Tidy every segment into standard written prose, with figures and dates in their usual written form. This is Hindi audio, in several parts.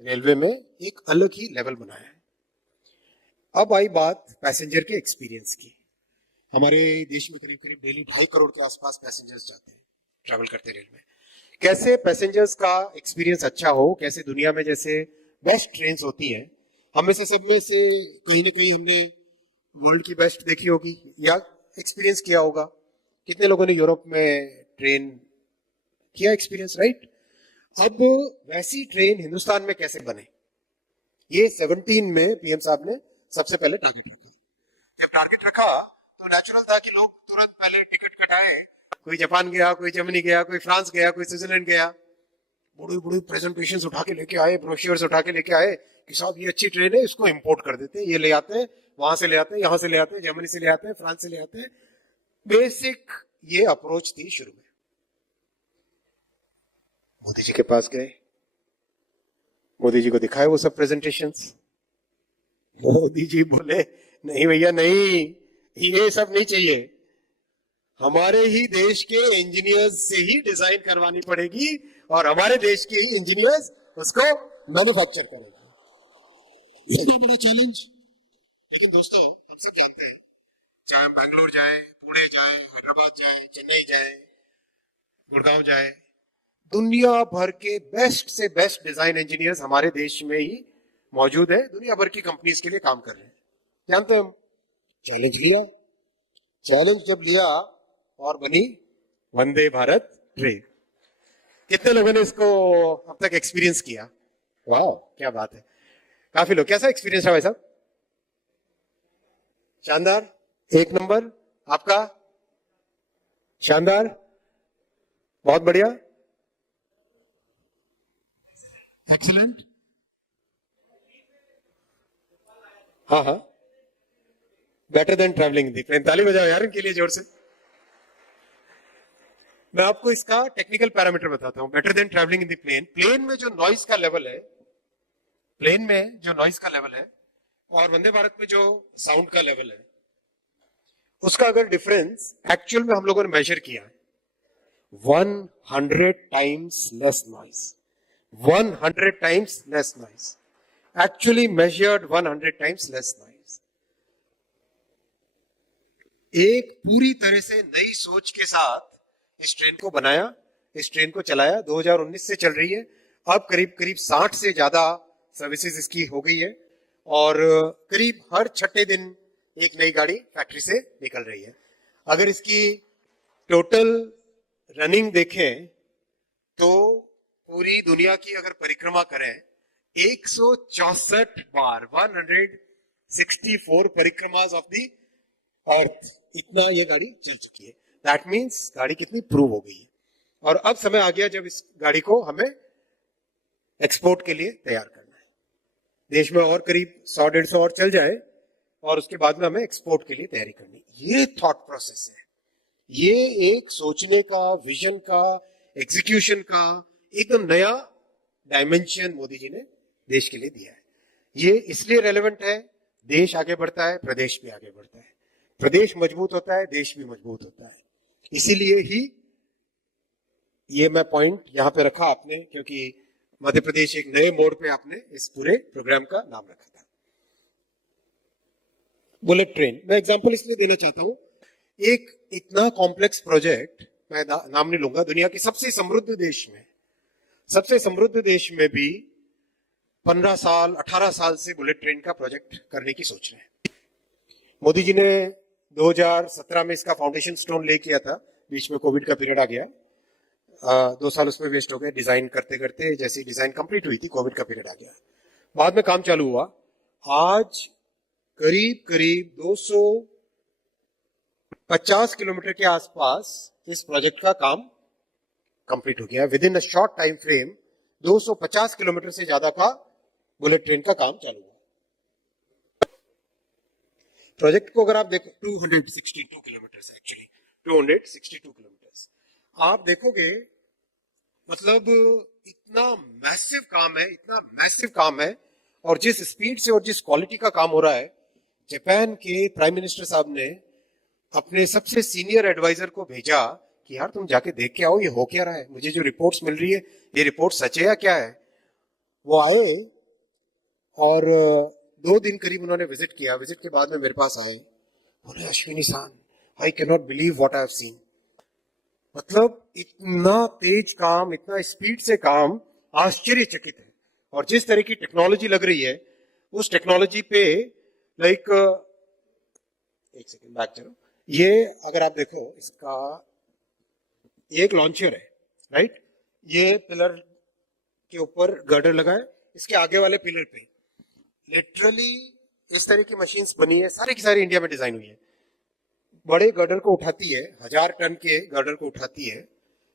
रेलवे में एक अलग ही लेवल बनाया है। अब आई बात पैसेंजर के एक्सपीरियंस की। हमारे देश में करीब करीब डेली 2.5 करोड़ के आसपास पैसेंजर्स जाते हैं, ट्रैवल करते हैं रेल में। कैसे पैसेंजर्स का एक्सपीरियंस अच्छा हो, कैसे दुनिया में जैसे बेस्ट ट्रेन होती हैं, हम में से सब में से कहीं ना कहीं हमने वर्ल्ड की बेस्ट देखी होगी या एक्सपीरियंस किया होगा। कितने लोगों ने यूरोप में ट्रेन किया एक्सपीरियंस, राइट? अब वैसी ट्रेन हिंदुस्तान में कैसे बने, ये 17 में पीएम साहब ने सबसे पहले टारगेट रखा। जब टारगेट रखा तो नेचुरल था कि लोग तुरंत पहले टिकट कटाए, कोई जापान गया, कोई जर्मनी गया, कोई फ्रांस गया, कोई स्विट्जरलैंड गया, बड़ी बड़ी प्रेजेंटेशंस उठा के लेके आए, ब्रोशर्स उठा के लेके आए कि साहब ये अच्छी ट्रेन है, इसको इंपोर्ट कर देते हैं, ये ले आते हैं, वहां से ले आते हैं, यहां से ले आते हैं, जर्मनी से ले आते हैं, फ्रांस से ले आते हैं। बेसिक ये अप्रोच थी शुरू में। मोदी जी के पास गए, मोदी जी को दिखाए वो सब प्रेजेंटेशंस। मोदी जी बोले नहीं भैया नहीं, ये सब नहीं चाहिए, हमारे ही देश के इंजीनियर्स से ही डिजाइन करवानी पड़ेगी और हमारे देश के ही इंजीनियर्स उसको मैन्युफैक्चर करेंगे। इतना बड़ा चैलेंज। लेकिन दोस्तों हम सब जानते हैं, चाहे हम बैंगलोर जाए, पुणे जाए, हैदराबाद जाए, चेन्नई जाए, गुड़गांव जाए, दुनिया भर के बेस्ट से बेस्ट डिजाइन इंजीनियर्स हमारे देश में ही मौजूद है, दुनिया भर की कंपनीज के लिए काम कर रहे हैं। जानते हम चैलेंज लिया, चैलेंज जब लिया और बनी वंदे भारत ट्रेन। कितने लोगों ने इसको अब तक एक्सपीरियंस किया? वाह क्या बात है, काफी लोग। कैसा एक्सपीरियंस है भाई साहब? शानदार, एक नंबर। आपका? शानदार, बहुत बढ़िया, एक्सीलेंट। हाँ हाँ, better than travelling in the plane. ताली बजाओ यार इनके लिए जोर से। मैं आपको इसका टेक्निकल पैरामीटर बताता हूं। Better than travelling in the plane, plane में जो नॉइस का लेवल है, प्लेन में जो नॉइस का लेवल है और वंदे भारत में जो साउंड का लेवल है, उसका अगर डिफरेंस एक्चुअल में हम लोगों ने मेजर किया है, 100 times less noise, 100 times less noise, actually measured 100 times less noise. एक पूरी तरह से नई सोच के साथ इस ट्रेन को बनाया, इस ट्रेन को चलाया। 2019 से चल रही है, अब करीब करीब 60 से ज्यादा सर्विसेज इसकी हो गई है और करीब हर छठे दिन एक नई गाड़ी फैक्ट्री से निकल रही है। अगर इसकी टोटल रनिंग देखें तो पूरी दुनिया की अगर परिक्रमा करें 164 बार, 164 परिक्रमास ऑफ द अर्थ, इतना ये गाड़ी चल चुकी है। दैट मीन्स गाड़ी कितनी प्रूव हो गई है। और अब समय आ गया जब इस गाड़ी को हमें एक्सपोर्ट के लिए तैयार करना है। देश में और करीब 100-150 और चल जाए और उसके बाद में हमें एक्सपोर्ट के लिए तैयारी करनी। ये थॉट प्रोसेस है, ये एक सोचने का, विजन का, एग्जीक्यूशन का एकदम नया डायमेंशन मोदी जी ने देश के लिए दिया है। ये इसलिए रेलेवेंट है, देश आगे बढ़ता है, प्रदेश भी आगे बढ़ता है, प्रदेश मजबूत होता है, देश भी मजबूत होता है। इसीलिए ही ये मैं पॉइंट यहां पे रखा आपने, क्योंकि मध्य प्रदेश एक नए मोड़ पे आपने इस पूरे प्रोग्राम का नाम रखा था। बुलेट ट्रेन मैं एग्जांपल इसलिए देना चाहता हूं, एक इतना कॉम्प्लेक्स प्रोजेक्ट, मैं नाम नहीं लूंगा, दुनिया के सबसे समृद्ध देश में, सबसे समृद्ध देश में भी 15 साल 18 साल से बुलेट ट्रेन का प्रोजेक्ट करने की सोच रहे हैं। मोदी जी ने 2017 में इसका फाउंडेशन स्टोन ले किया था, बीच में कोविड का पीरियड आ गया, 2 साल उसमें वेस्ट हो गए डिजाइन करते करते। जैसे डिजाइन कंप्लीट हुई थी कोविड का पीरियड आ गया, बाद में काम चालू हुआ। आज करीब करीब 250 किलोमीटर के आसपास इस प्रोजेक्ट का काम कंप्लीट हो गया। With in a short time frame 250 kilometre से ज्यादा का बुलेट ट्रेन का काम चालू हुआ। प्रोजेक्ट को अगर आप देखो 262 किलोमीटर, एक्चुअली 262 किलोमीटर आप देखोगे, मतलब इतना मैसिव काम है, इतना मैसिव काम है। और जिस स्पीड से और जिस क्वालिटी का काम हो रहा है, जापान के प्राइम मिनिस्टर साहब ने अपने सबसे सीनियर एडवाइजर को भेजा कि यार तुम जाके देख के आओ ये हो क्या रहा है, मुझे जो रिपोर्ट्स मिल रही है ये रिपोर्ट सच है या क्या है। वो आए और 2 दिन करीब उन्होंने विजिट किया। विजिट के बाद में मेरे पास आए, बोले अश्विनी सान, I can not believe what I have seen. मतलब इतना तेज काम, इतना स्पीड से काम, आश्चर्यचकित है। और जिस तरह की टेक्नोलॉजी लग रही है, उस टेक्नोलॉजी पे लाइक, एक सेकंड बैक चलो, ये अगर आप देखो इसका, ये एक लॉन्चर है, राइट। ये पिलर के ऊपर गर्डर लगा है, इसके आगे वाले पिलर पे लिटरली इस तरह की मशीन्स बनी है, सारी की सारी इंडिया में डिजाइन हुई है। बड़े गर्डर को उठाती है, 1000 टन के गर्डर को उठाती है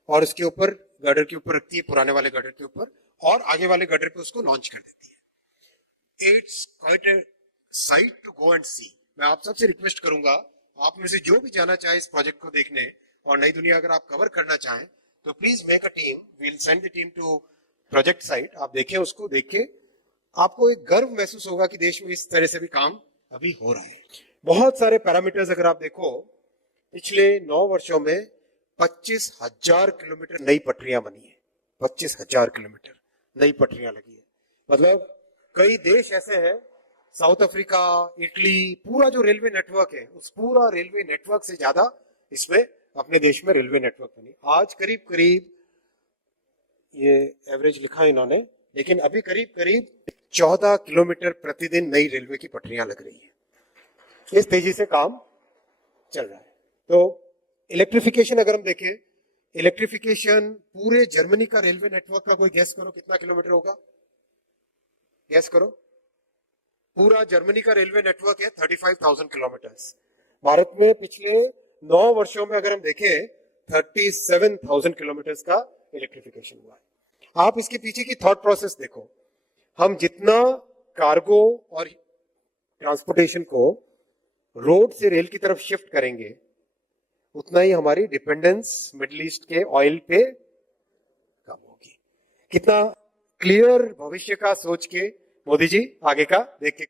और उसके ऊपर, गर्डर के ऊपर रखती है, पुराने वाले गर्डर के ऊपर, और आगे वाले गर्डर पे उसको लॉन्च कर देती है। It's quite a sight to go and see. मैं आप सबसे रिक्वेस्ट करूंगा, आप में से जो भी जाना चाहे इस प्रोजेक्ट को देखने और नई दुनिया अगर आप कवर करना चाहें तो please make a team, we'll send the team to project site. आप देखें, उसको देख के आपको एक गर्व महसूस होगा कि देश में इस तरह से भी काम अभी हो रहा है। बहुत सारे पैरामीटर्स अगर आप देखो, पिछले 9 वर्षों में 25,000 किलोमीटर नई पटरियां बनी है। 25,000 किलोमीटर नई पटरियां लगी है। मतलब कई देश ऐसे हैं, साउथ अफ्रीका, इटली, पूरा जो रेलवे नेटवर्क है, उस पूरा रेलवे नेटवर्क से ज्यादा इसमें अपने देश में रेलवे नेटवर्क बनी। आज करीब करीब, ये एवरेज लिखा है इन्होंने, लेकिन अभी करीब करीब 14 किलोमीटर प्रतिदिन नई रेलवे की पटरियां लग रही है। इस तेजी से काम चल रहा है। तो इलेक्ट्रिफिकेशन अगर हम देखें, इलेक्ट्रिफिकेशन पूरे जर्मनी का रेलवे नेटवर्क का कोई गैस करो कितना किलोमीटर होगा, गैस करो। पूरा जर्मनी का रेलवे नेटवर्क है 35,000 किलोमीटर। भारत में पिछले 9 वर्षों में अगर हम देखें 37,000 किलोमीटर का इलेक्ट्रिफिकेशन हुआ है। आप इसके पीछे की थॉट प्रोसेस देखो। हम जितना कार्गो और ट्रांसपोर्टेशन को रोड से रेल की तरफ शिफ्ट करेंगे, उतना ही हमारी डिपेंडेंस मिडिल ईस्ट के ऑयल पे कम होगी। कितना क्लियर भविष्य का सोच के मोदी जी आगे का देख के